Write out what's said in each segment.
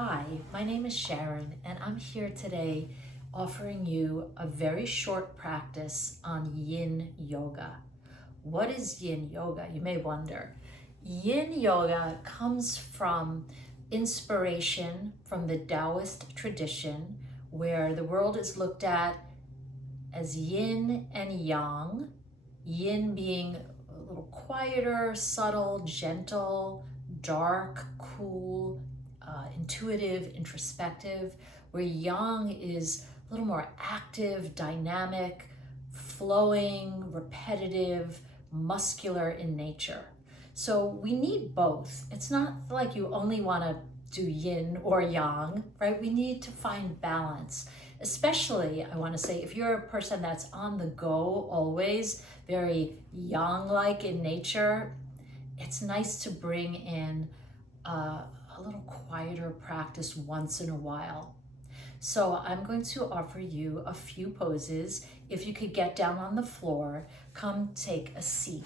Hi, my name is Sharon, and I'm here today offering you a very short practice on Yin Yoga. What is Yin Yoga? You may wonder. Yin Yoga comes from inspiration from the Taoist tradition, where the world is looked at as yin and yang, yin being a little quieter, subtle, gentle, dark, cool, intuitive, introspective, where yang is a little more active, dynamic, flowing, repetitive, muscular in nature. So we need both. It's not like you only want to do yin or yang, right? We need to find balance. Especially, I want to say, if you're a person that's on the go always, very yang-like in nature, it's nice to bring in a little quieter practice once in a while. So I'm going to offer you a few poses. If you could get down on the floor, come take a seat.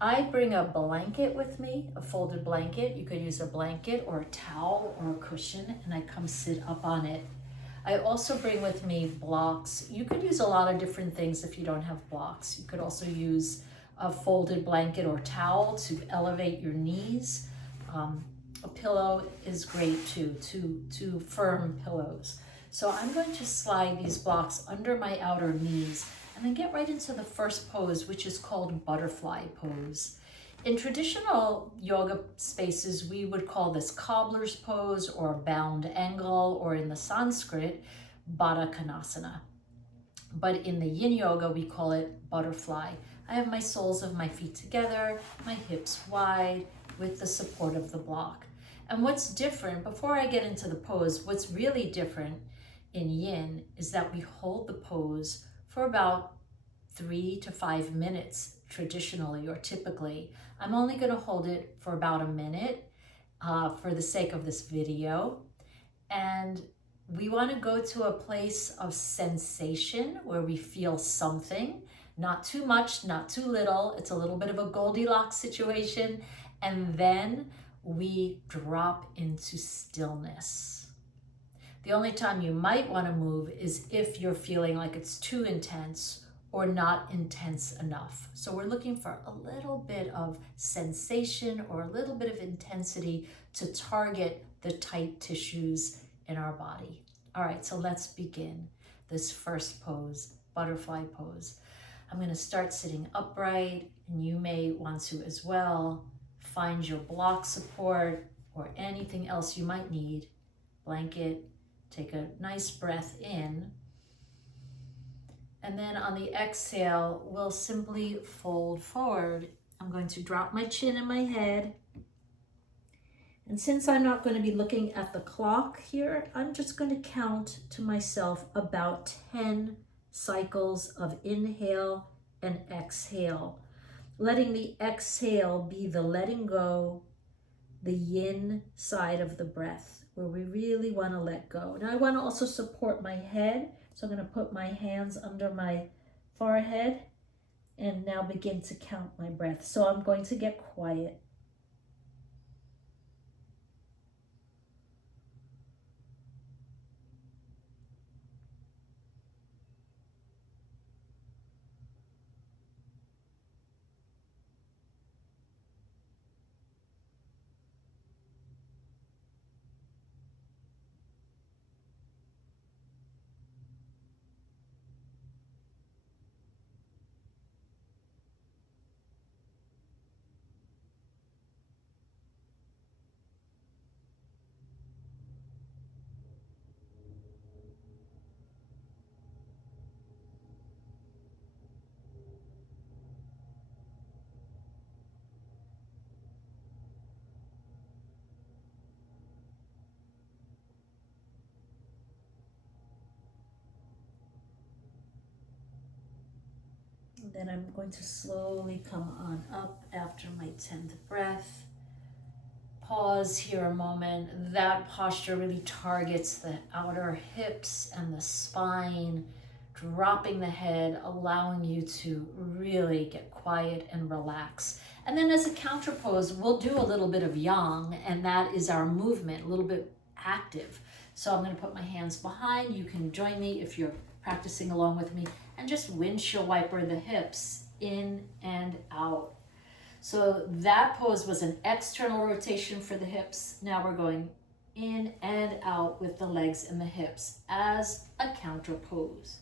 I bring a blanket with me, a folded blanket. You could use a blanket or a towel or a cushion, and I come sit up on it. I also bring with me blocks. You could use a lot of different things if you don't have blocks. You could also use a folded blanket or towel to elevate your knees. A pillow is great too, two firm pillows. So I'm going to slide these blocks under my outer knees and then get right into the first pose, which is called butterfly pose. In traditional yoga spaces, we would call this cobbler's pose or bound angle, or in the Sanskrit, Baddha Konasana. But in the Yin Yoga, we call it butterfly. I have my soles of my feet together, my hips wide, with the support of the block. And what's different, before I get into the pose, what's really different in Yin is that we hold the pose for about 3 to 5 minutes traditionally or typically. I'm only going to hold it for about a minute for the sake of this video. And we want to go to a place of sensation where we feel something, not too much, not too little. It's a little bit of a Goldilocks situation. And then we drop into stillness. The only time you might want to move is if you're feeling like it's too intense or not intense enough. So we're looking for a little bit of sensation or a little bit of intensity to target the tight tissues in our body. All right, so let's begin this first pose, butterfly pose. I'm going to start sitting upright, and you may want to as well. Find your block support or anything else you might need. Blanket, take a nice breath in. And then on the exhale, we'll simply fold forward. I'm going to drop my chin in my head. And since I'm not going to be looking at the clock here, I'm just going to count to myself about 10 cycles of inhale and exhale. Letting the exhale be the letting go, the yin side of the breath, where we really want to let go. Now I want to also support my head. So I'm going to put my hands under my forehead and now begin to count my breath. So I'm going to get quiet. Then I'm going to slowly come on up after my 10th breath. Pause here a moment. That posture really targets the outer hips and the spine, dropping the head, allowing you to really get quiet and relax. And then as a counter pose, we'll do a little bit of yang, and that is our movement, a little bit active. So I'm going to put my hands behind. You can join me if you're practicing along with me, and just windshield wiper the hips in and out. So that pose was an external rotation for the hips. Now we're going in and out with the legs and the hips as a counter pose.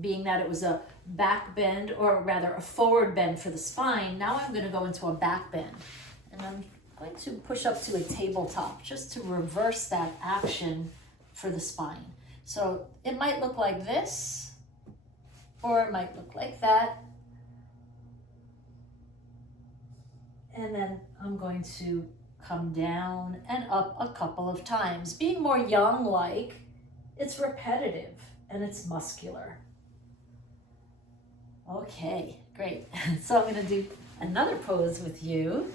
Being that it was a back bend, or rather a forward bend for the spine, now I'm going to go into a back bend. And I'm going to push up to a tabletop just to reverse that action for the spine. So it might look like this, or it might look like that. And then I'm going to come down and up a couple of times. Being more yang-like, it's repetitive and it's muscular. Okay, great. So I'm going to do another pose with you,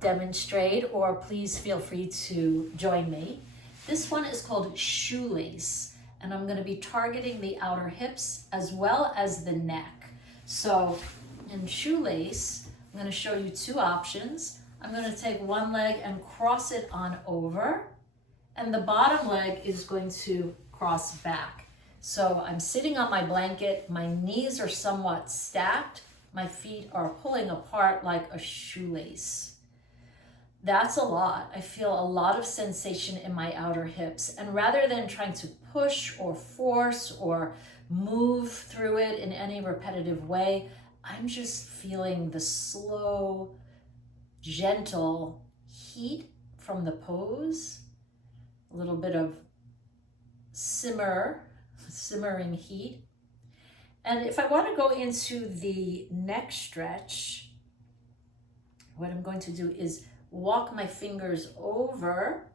demonstrate, or please feel free to join me. This one is called shoelace, and I'm going to be targeting the outer hips as well as the neck. So in shoelace, I'm going to show you two options. I'm going to take one leg and cross it on over, and the bottom leg is going to cross back. So I'm sitting on my blanket, my knees are somewhat stacked, my feet are pulling apart like a shoelace. That's a lot. I feel a lot of sensation in my outer hips, and rather than trying to push or force or move through it in any repetitive way, I'm just feeling the slow, gentle heat from the pose, a little bit of simmering heat. And if I want to go into the neck stretch, what I'm going to do is walk my fingers over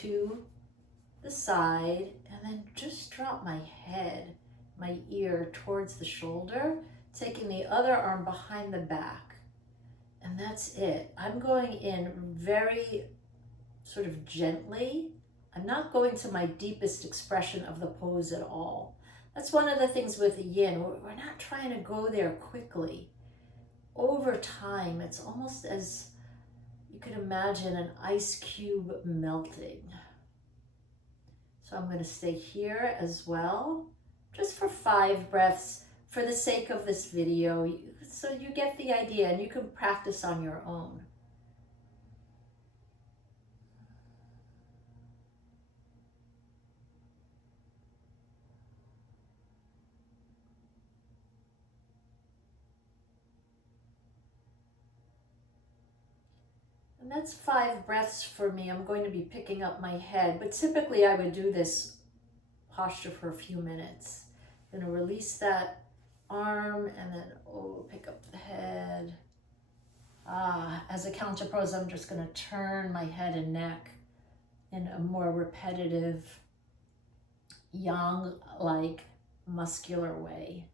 to the side and then just drop my head, my ear towards the shoulder, taking the other arm behind the back. And that's it. I'm going in very sort of gently. I'm not going to my deepest expression of the pose at all. That's one of the things with yin. We're not trying to go there quickly. Over time, it's almost as you could imagine an ice cube melting. So I'm going to stay here as well, just for 5 breaths for the sake of this video, so you get the idea and you can practice on your own. And that's 5 breaths for me. I'm going to be picking up my head, but typically I would do this posture for a few minutes. I'm going to release that arm and then pick up the head. As a counter pose, I'm just going to turn my head and neck in a more repetitive, yang-like, muscular way.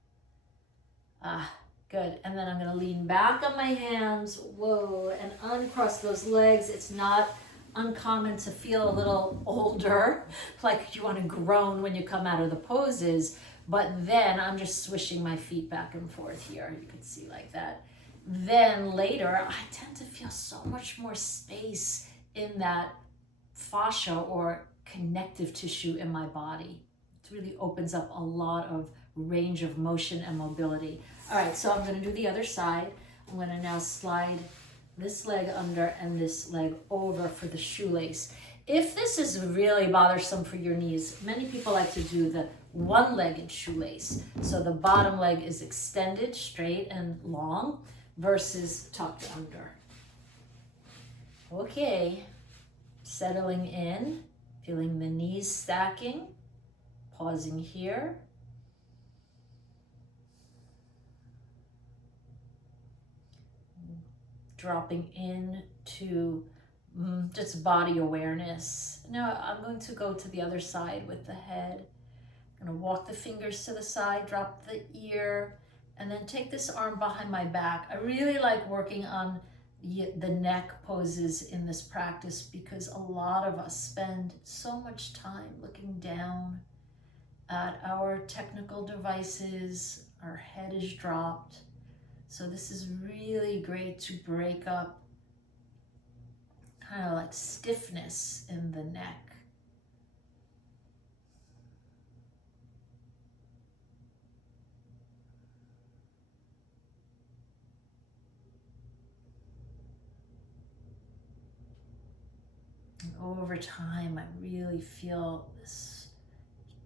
Good. And then I'm going to lean back on my hands, and uncross those legs. It's not uncommon to feel a little older, like you want to groan when you come out of the poses, but then I'm just swishing my feet back and forth here. You can see like that. Then later, I tend to feel so much more space in that fascia or connective tissue in my body. It really opens up a lot of range of motion and mobility. All right, so I'm going to do the other side. I'm going to now slide this leg under and this leg over for the shoelace. If this is really bothersome for your knees, many people like to do the one-legged shoelace. So the bottom leg is extended, straight and long, versus tucked under. Okay, settling in, feeling the knees stacking, pausing here. Dropping into just body awareness. Now I'm going to go to the other side with the head. I'm going to walk the fingers to the side, drop the ear, and then take this arm behind my back. I really like working on the neck poses in this practice because a lot of us spend so much time looking down at our technical devices. Our head is dropped. So this is really great to break up but stiffness in the neck. And over time, I really feel this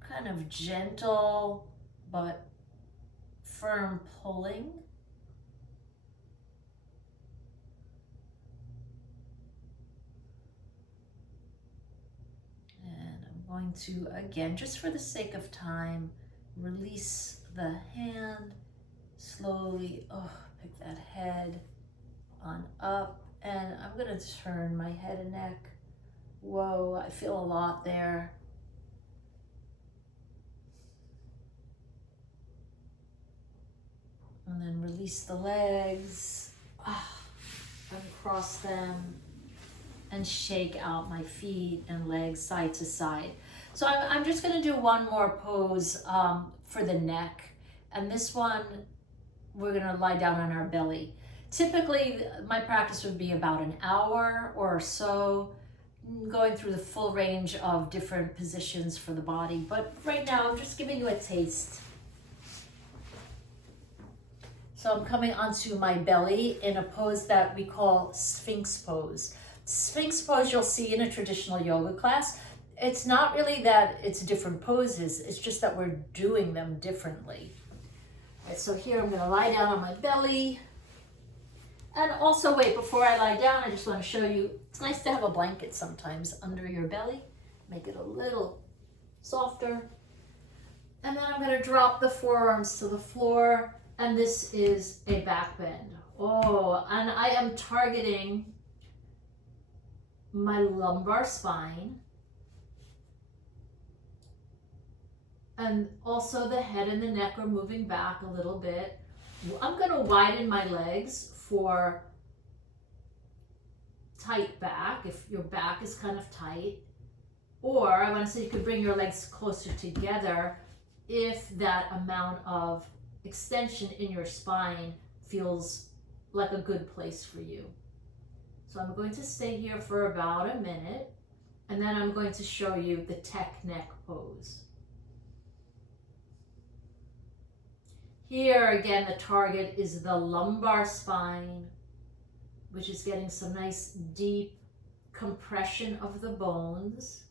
kind of gentle but firm pulling. And I'm going to, again, just for the sake of time, release the hand, slowly, pick that head on up, and I'm gonna turn my head and neck. Whoa, I feel a lot there. And then release the legs, uncross them, and shake out my feet and legs side to side. So I'm just gonna do one more pose for the neck. And this one, we're gonna lie down on our belly. Typically, my practice would be about an hour or so, going through the full range of different positions for the body. But right now, I'm just giving you a taste. So I'm coming onto my belly in a pose that we call Sphinx pose. Sphinx pose you'll see in a traditional yoga class. It's not really that it's different poses, it's just that we're doing them differently. All right, so here I'm gonna lie down on my belly. And also, wait, before I lie down, I just wanna show you, it's nice to have a blanket sometimes under your belly, make it a little softer. And then I'm gonna drop the forearms to the floor, and this is a back bend. Oh, and I am targeting my lumbar spine, and also the head and the neck are moving back a little bit. I'm going to widen my legs for tight back, if your back is kind of tight, or I want to say you could bring your legs closer together if that amount of extension in your spine feels like a good place for you. So I'm going to stay here for about a minute, and then I'm going to show you the tech neck pose. Here again, the target is the lumbar spine, which is getting some nice deep compression of the bones.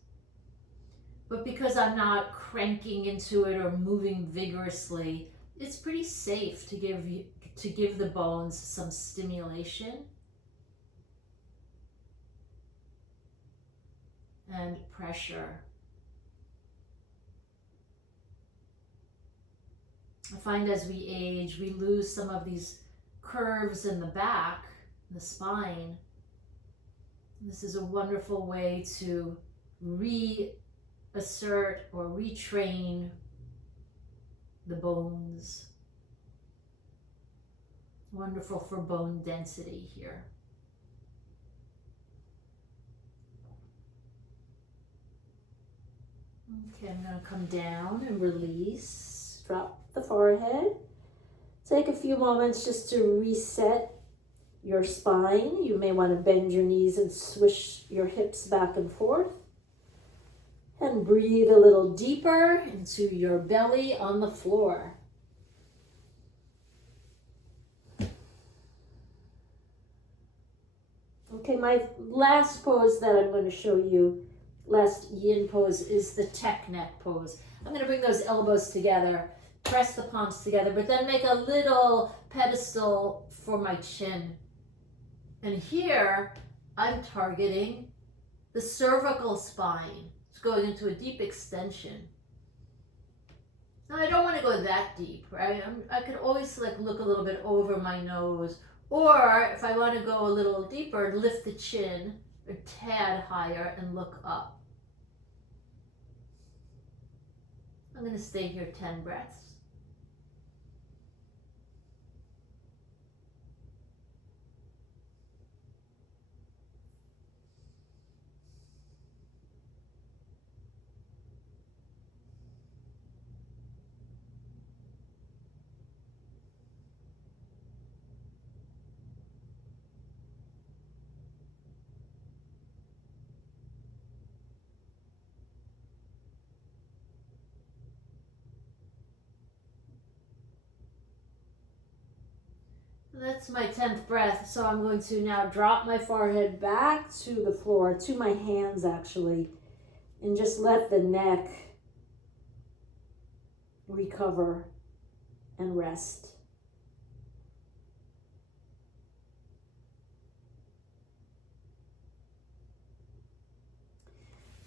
But because I'm not cranking into it or moving vigorously, it's pretty safe to give the bones some stimulation and pressure. I find as we age, we lose some of these curves in the back, the spine. This is a wonderful way to reassert or retrain the bones. Wonderful for bone density here. Okay, I'm going to come down and release. Drop the forehead. Take a few moments just to reset your spine. You may want to bend your knees and swish your hips back and forth. And breathe a little deeper into your belly on the floor. Okay, my last pose that I'm going to show you, last yin pose, is the tech neck pose. I'm going to bring those elbows together, press the palms together, but then make a little pedestal for my chin. And here, I'm targeting the cervical spine. It's going into a deep extension. Now, I don't want to go that deep, right? I could always look a little bit over my nose, or if I want to go a little deeper, lift the chin a tad higher and look up. I'm going to stay here 10 breaths. That's my 10th breath. So I'm going to now drop my forehead back to the floor, to my hands actually, and just let the neck recover and rest.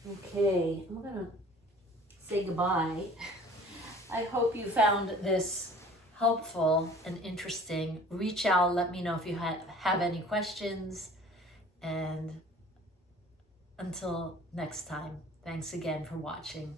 Okay, I'm gonna say goodbye. I hope you found this helpful and interesting. Reach out, let me know if you have any questions, and until next time, thanks again for watching.